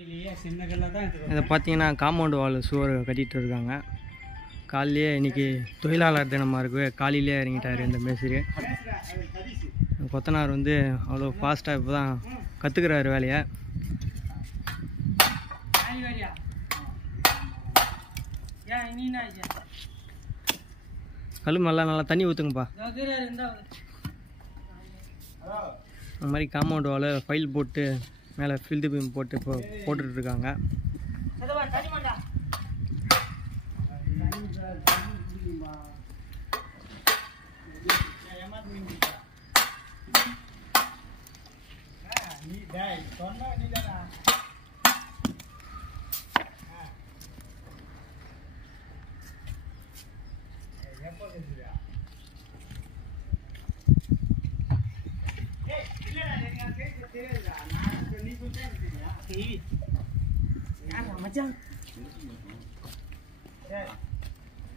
இதை பார்த்தீங்கன்னா compound wall சுவர் கட்டிகிட்டு இருக்காங்க. காலையிலேயே இன்றைக்கி தொழிலாளர் தினமாக இருக்கு. காலையிலே இறங்கிட்டார் இந்த மேஸ்திரி. கொத்தனார் வந்து அவ்வளோ ஃபாஸ்ட்டாக இப்போ தான் கற்றுக்கிறாரு வேலையை. கல் மேலே நல்லா தண்ணி ஊற்றுங்கப்பா. அந்த மாதிரி காம்பவுண்ட் வால் ஃபைல் போட்டு மேலே ஃபில்டு பீம் போட்டு இப்போ போட்டுட்ருக்காங்க.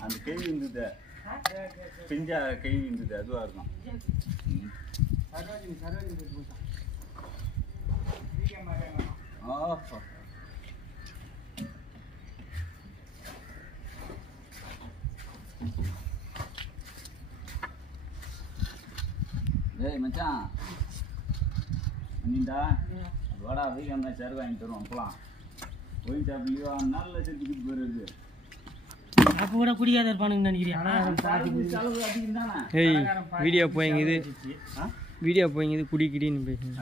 அந்த கேள்வி இருந்தது பிஞ்சா கேள்வி இருந்தது அதுவா இருக்கும். ஏய் மச்சான் நீண்டா வாடா வீக்கெண்டா சரக்கு வாங்கி தருவோம் போகலாம். ஒயின் ஷாப்லையோ நல்ல செஞ்சுக்கிட்டு போயிடுது. அப்போ கூட குடிக்காத இருப்பானுங்க நினைக்கிறேன். ஏய் வீடியோ போய்ங்குது குடிக்கிடின்னு பேசுங்க.